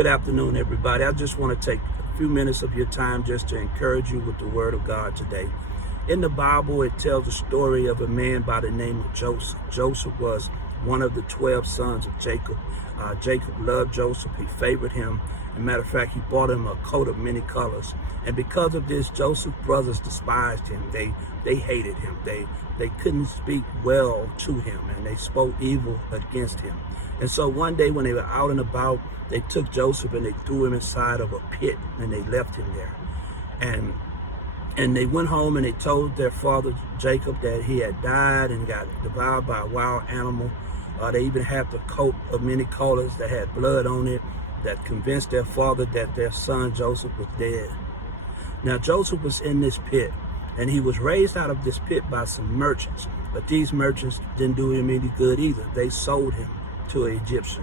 Good afternoon, everybody. I just want to take a few minutes of your time just to encourage you with the word of God today. In the Bible, it tells the story of a man by the name of Joseph. Joseph was one of the 12 sons of Jacob. Jacob loved Joseph. He favored him. As a matter of fact, he bought him a coat of many colors. And because of this, Joseph's brothers despised him. They hated him. They couldn't speak well to him, and they spoke evil against him. And so one day when they were out and about, they took Joseph and they threw him inside of a pit, and they left him there. And they went home and they told their father Jacob that he had died and got devoured by a wild animal. They even had the coat of many colors that had blood on it that convinced their father that their son Joseph was dead. Now Joseph was in this pit, and he was raised out of this pit by some merchants. But these merchants didn't do him any good either. They sold him to an Egyptian.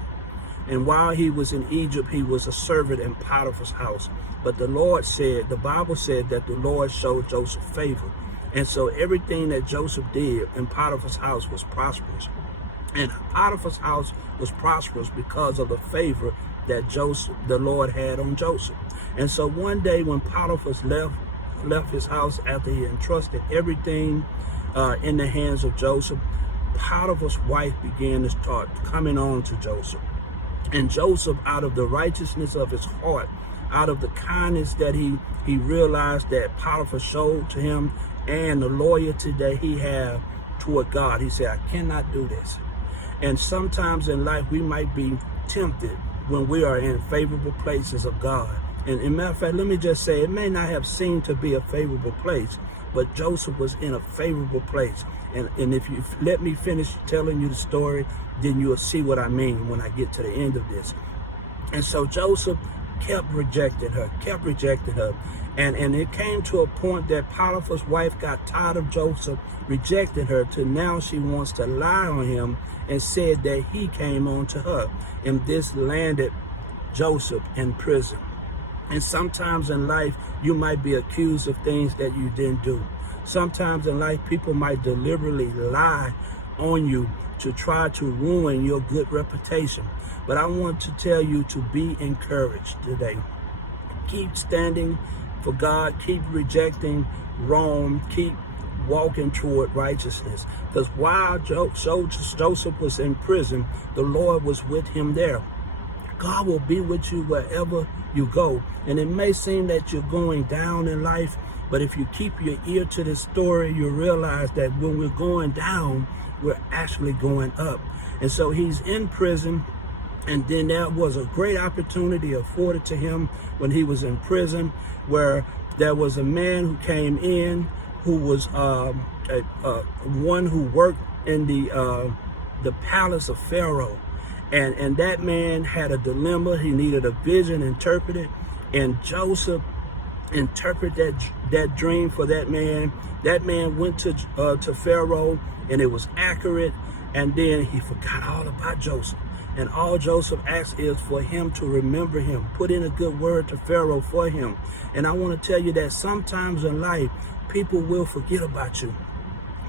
And while he was in Egypt, he was a servant in Potiphar's house. But the Bible said that the Lord showed Joseph favor. And so everything that Joseph did in Potiphar's house was prosperous. And Potiphar's house was prosperous because of the favor that the Lord had on Joseph. And so one day when Potiphar left his house after he entrusted everything in the hands of Joseph, Potiphar's wife began to start coming on to Joseph. And Joseph, out of the righteousness of his heart, out of the kindness that he realized that Potiphar showed to him, and the loyalty that he had toward God, he said, I cannot do this. And sometimes in life we might be tempted when we are in favorable places of God. And in matter of fact, let me just say, it may not have seemed to be a favorable place, but Joseph was in a favorable place. And if you let me finish telling you the story, then you'll see what I mean when I get to the end of this. And so Joseph kept rejecting her. And it came to a point that Potiphar's wife got tired of Joseph rejecting her, to now she wants to lie on him and said that he came on to her. And this landed Joseph in prison. And sometimes in life, you might be accused of things that you didn't do. Sometimes in life, people might deliberately lie on you to try to ruin your good reputation. But I want to tell you to be encouraged today. Keep standing for God. Keep rejecting wrong. Keep walking toward righteousness. Because while Joseph was in prison, the Lord was with him there. God will be with you wherever you go. And it may seem that you're going down in life, but if you keep your ear to this story, you'll realize that when we're going down, we're actually going up. And so he's in prison. And then there was a great opportunity afforded to him when he was in prison, where there was a man who came in who was one who worked in the palace of Pharaoh. And that man had a dilemma. He needed a vision interpreted. And Joseph interpreted that dream for that man. That man went to Pharaoh, and it was accurate. And then he forgot all about Joseph. And all Joseph asked is for him to remember him, put in a good word to Pharaoh for him. And I want to tell you that sometimes in life, people will forget about you.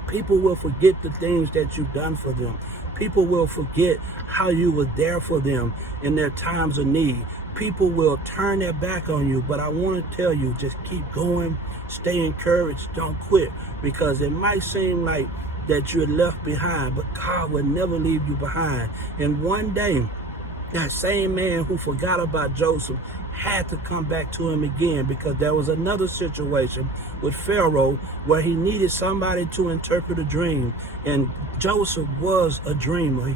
People will forget the things that you've done for them. People will forget how you were there for them in their times of need. People will turn their back on you. But I want to tell you, just keep going, stay encouraged, don't quit. Because it might seem like that you're left behind, but God will never leave you behind. And one day, that same man who forgot about Joseph had to come back to him again, because there was another situation with Pharaoh where he needed somebody to interpret a dream. And Joseph was a dreamer.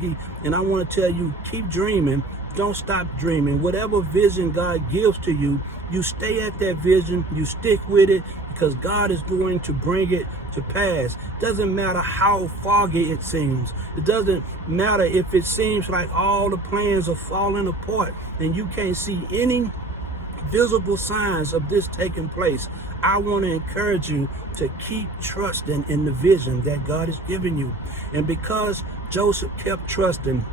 And I want to tell you, keep dreaming. Don't stop dreaming. Whatever vision God gives to you, you stay at that vision, you stick with it, because God is going to bring it to pass. Doesn't matter how foggy it seems. It doesn't matter if it seems like all the plans are falling apart and you can't see any visible signs of this taking place. I want to encourage you to keep trusting in the vision that God has given you. And because Joseph kept trusting,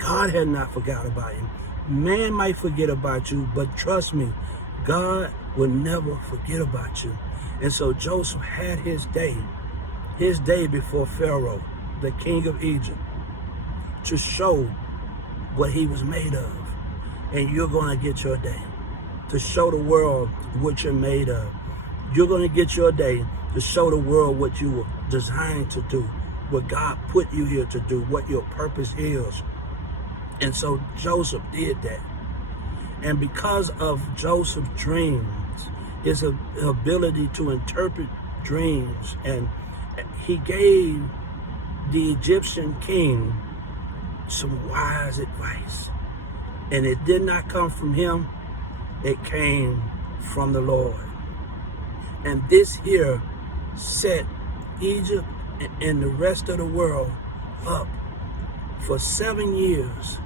God had not forgot about him. Man might forget about you, but trust me, God will never forget about you. And so Joseph had his day before Pharaoh, the king of Egypt, to show what he was made of. and you're going to get your day to show the world what you're made of. You're going to get your day to show the world what you were designed to do, what God put you here to do, what your purpose is. And so Joseph did that. And because of Joseph's dreams, his ability to interpret dreams, and he gave the Egyptian king some wise advice. And it did not come from him, it came from the Lord. And this here set Egypt and the rest of the world up for 7 years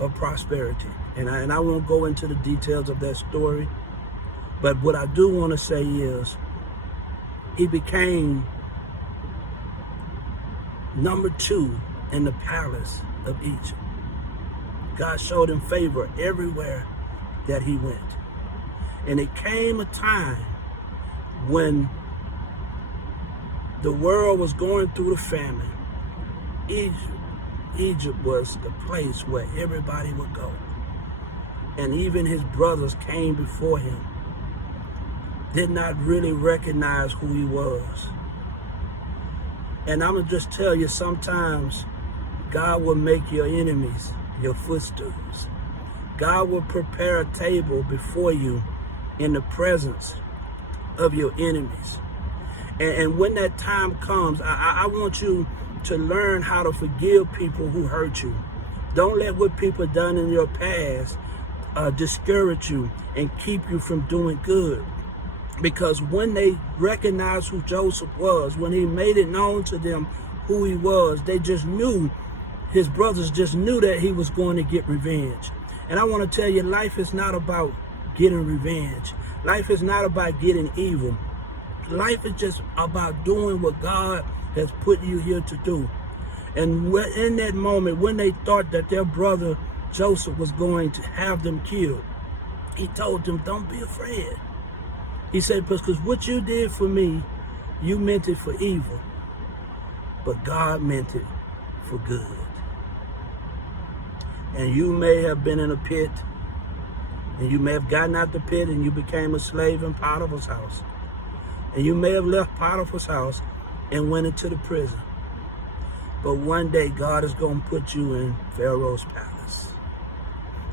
of prosperity. And I won't go into the details of that story, but what I do want to say is he became number 2 in the palace of Egypt. God showed him favor everywhere that he went. And it came a time when the world was going through the famine. Egypt was the place where everybody would go. And even his brothers came before him, did not really recognize who he was. And I'm going to just tell you, sometimes God will make your enemies your footstools. God will prepare a table before you in the presence of your enemies. And when that time comes, I want you to learn how to forgive people who hurt you. Don't let what people have done in your past discourage you and keep you from doing good. Because when they recognized who Joseph was, when he made it known to them who he was, they just knew, his brothers just knew that he was going to get revenge. And I want to tell you, life is not about getting revenge. Life is not about getting evil. Life is just about doing what God has put you here to do. And in that moment, when they thought that their brother Joseph was going to have them killed, he told them, don't be afraid. He said, because what you did for me, you meant it for evil, but God meant it for good. And you may have been in a pit, and you may have gotten out the pit and you became a slave in Potiphar's house. And you may have left Potiphar's house and went into the prison. But one day God is going to put you in Pharaoh's palace.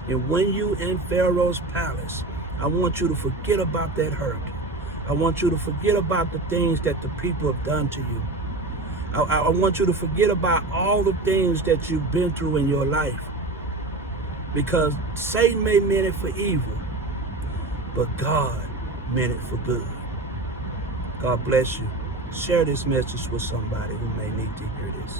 And when you in Pharaoh's palace, I want you to forget about that hurt. I want you to forget about the things that the people have done to you. I want you to forget about all the things that you've been through in your life. Because Satan may mean it for evil, but God meant it for good. God bless you. Share this message with somebody who may need to hear this.